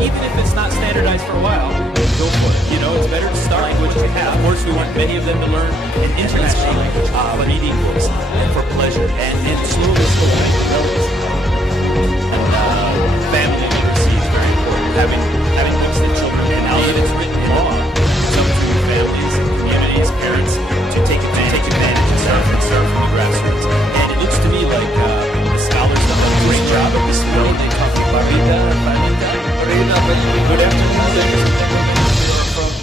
even if it's not standardized for a while, go for it. You know, it's better to start language we have. Of course, we want many of them to learn an international reading books for pleasure, and slowly develop. And family literacy is very important. Having books that children, and now that it's written in law, it's up to families and communities, parents, to take advantage and start from the grassroots. And it looks to me like the scholars have done a great job of this building. They talk about good afternoon, ladies and gentlemen.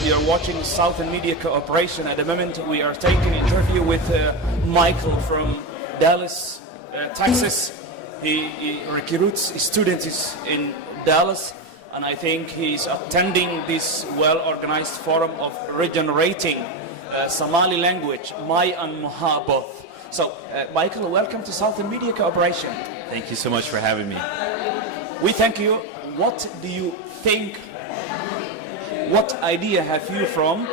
You're watching Southern Media Cooperation. At the moment, we are taking an interview with Micheal from Dallas, Texas. He recruits students in Dallas, and I think he's attending this well-organized forum of regenerating Somali language, Mai and Muha both. So, Micheal, welcome to Southern Media Cooperation. Thank you so much for having me. We thank you. What do you think, what idea have you from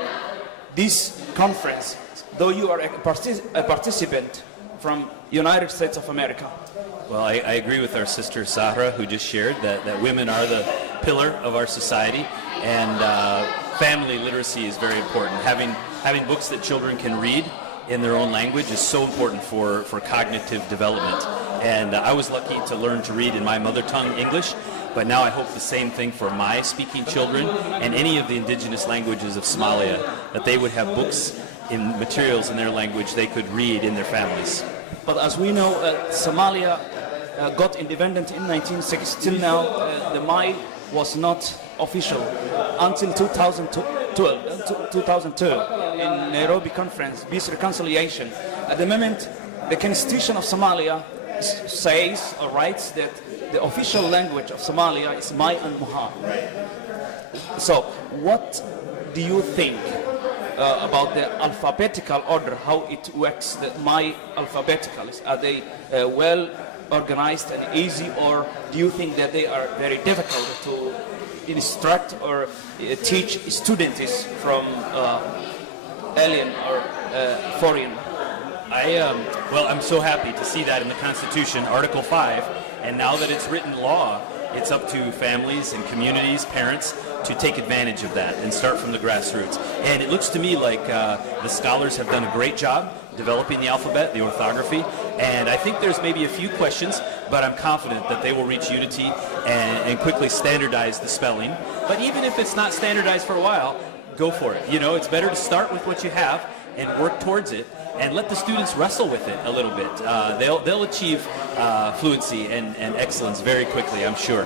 this conference, though you are a participant from United States of America? Well, I agree with our sister Sahra, who just shared that women are the pillar of our society, and family literacy is very important. Having books that children can read in their own language is so important for cognitive development. And I was lucky to learn to read in my mother tongue, English, but now I hope the same thing for my speaking children and any of the indigenous languages of Somalia, that they would have books in materials in their language they could read in their families. But as we know, Somalia got independent in 1960. Till now, the Mai was not official until 2002 in Nairobi Conference, Peace Reconciliation. At the moment, the Constitution of Somalia says or writes that the official language of Somalia is Mai and Muha. So, what do you think about the alphabetical order, how it works, the Mai alphabetical? Are they well organized and easy, or do you think that they are very difficult to instruct or teach students from alien or foreign? Well, I'm so happy to see that in the Constitution, Article 5, and now that it's written law, it's up to families and communities, parents, to take advantage of that and start from the grassroots. And it looks to me like the scholars have done a great job developing the alphabet, the orthography, and I think there's maybe a few questions, but I'm confident that they will reach unity and quickly standardize the spelling. But even if it's not standardized for a while, go for it. You know, it's better to start with what you have and work towards it, and let the students wrestle with it a little bit. They'll achieve fluency and excellence very quickly, I'm sure.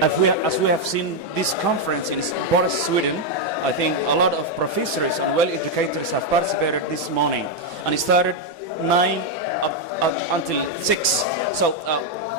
As we have seen this conference in Boras, Sweden, I think a lot of professors and well-educators have participated this morning, and it started 9 up until 6. So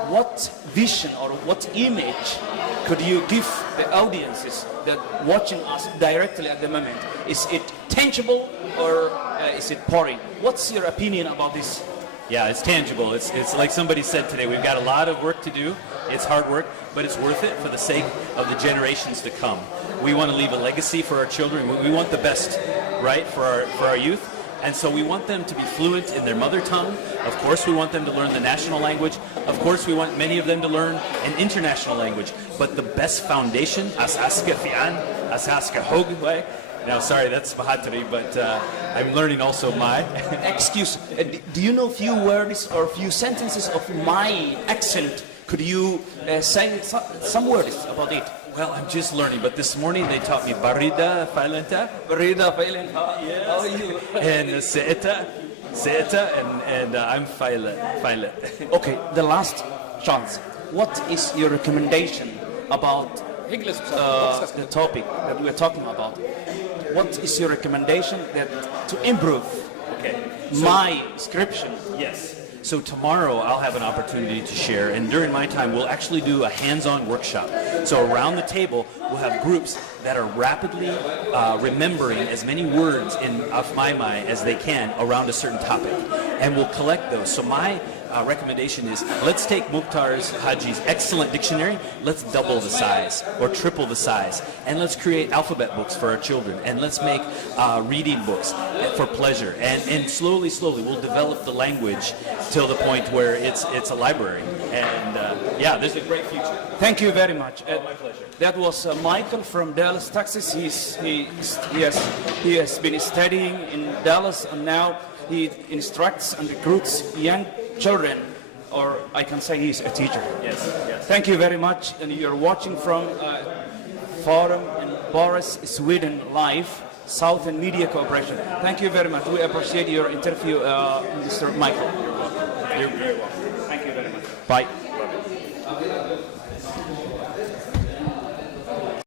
what vision or what image could you give the audiences that watching us directly at the moment? Is it tangible or is it boring? What's your opinion about this? Yeah, it's tangible. It's like somebody said today, we've got a lot of work to do. It's hard work, but it's worth it for the sake of the generations to come. We want to leave a legacy for our children. We want the best, right, for our youth. And so we want them to be fluent in their mother tongue. Of course, we want them to learn the national language. Of course, we want many of them to learn an international language. But the best foundation, asaska fi'an, asaska hogta. Now, sorry, that's Mahatri, but I'm learning also Mai. Excuse, do you know few words or few sentences of my accent? Could you say some words about it? Well, I'm just learning, but this morning they taught me barida failenta. Barida failenta, yes. How are you? And seeta, and I'm failet. Okay, the last chance. What is your recommendation about the topic that we're talking about? What is your recommendation to improve my description? Yes. So tomorrow I'll have an opportunity to share, and during my time we'll actually do a hands-on workshop. So around the table we'll have groups that are rapidly remembering as many words in Afmaimai as they can around a certain topic, and we'll collect those. So my recommendation is, let's take Mukhtar's Haji's excellent dictionary, let's double the size or triple the size, and let's create alphabet books for our children, and let's make reading books for pleasure, and slowly we'll develop the language till the point where it's a library, and Yeah, there's a great future. Thank you very much. My pleasure. That was Michael from Dallas, Texas. He has been studying in Dallas, and now he instructs and recruits young children, or I can say he's a teacher. Yes, yes. Thank you very much. And you're watching from Forum in Boras, Sweden, live, Southern Media Corporation. Thank you very much. We appreciate your interview, Mr. Michael. You're very welcome. Thank you very much. Bye.